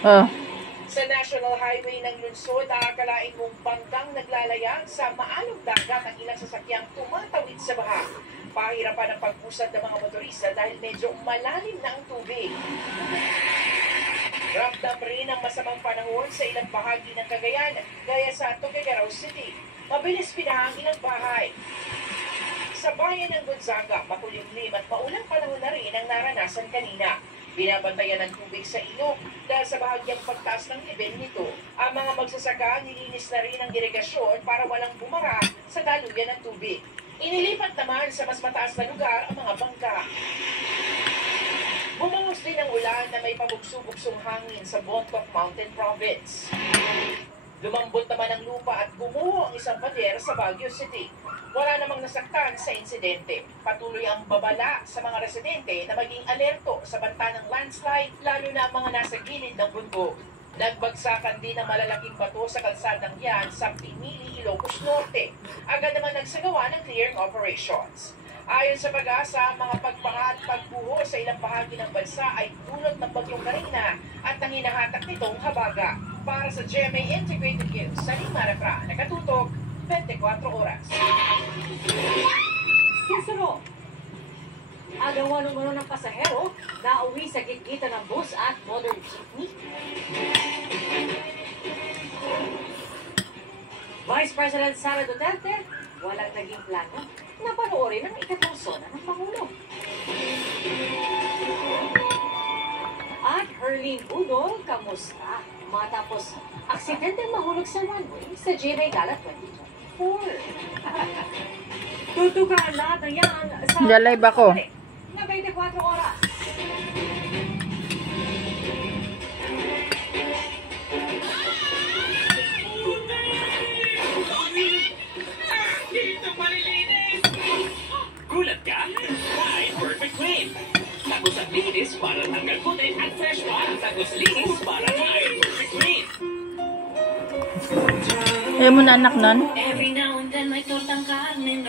Oh. Sa National Highway ng lungsod, akalain mong banggang naglalayag sa maalong dagat ang ilang sasakyang tumatawid sa baha. Pahirapan ang pag-usad ng mga motorista dahil medyo malalim na ang tubig. Ramdam rin ang masamang panahon sa ilang bahagi ng Cagayan, gaya sa Tuguegarao City. Mabilis pinaha ang ilang bahay. Sa bayan ng Gonzaga, makulimlim at maulang panahon na rin ang naranasan kanina. Binabantayan ng tubig sa ilog dahil sa bahagyang pagtaas ng level nito. Ang mga magsasaka nilinis na rin ang irigasyon para walang bumara sa daluyan ng tubig. Inilipat naman sa mas mataas na lugar ang mga bangka. Bumangos din ang ulan na may pabugso-bugsong hangin sa Bontoc Mountain Province. Lumambot naman ang lupa at gumuho ang isang pader sa Baguio City. Wala namang nasaktan sa insidente. Patuloy ang babala sa mga residente na maging alerto sa banta ng landslide, lalo na ang mga nasa gilid ng bundok. Nagbagsakan din ng malalaking bato sa kalsadang yan sa Pinili, Ilocos Norte. Agad naman nagsagawa ng clearing operations. Ayon sa Pag-asa, mga pagbaha at pagbuho sa ilang bahagi ng bansa ay dulot ng bagyong Karina at ang hinahatak nitong habaga. Para sa GMA Integrated News, Saling Marafra, nakatutok 24 oras. Susuro! Agawan ng pasahero na uwi sa gitgitan ng bus at modern jeepney. Vice President Sara Duterte, walang naging plano na panoorin ang ikatlong sona ng Pangulo. At Herlene Budol, kamusta? Matapos aksidenteng mahulog sa one-way sa GMA Gala 2024. Tutukan lahat ng yan sa Live ako. na 24 oras. Gulat ka? Ay, Perfect Clean. Tagos at linis para tanggal puti at fresh pa. Tagos linis para ay Perfect Clean. Ayaw mo na anak nun? Every now and then may tortang karne.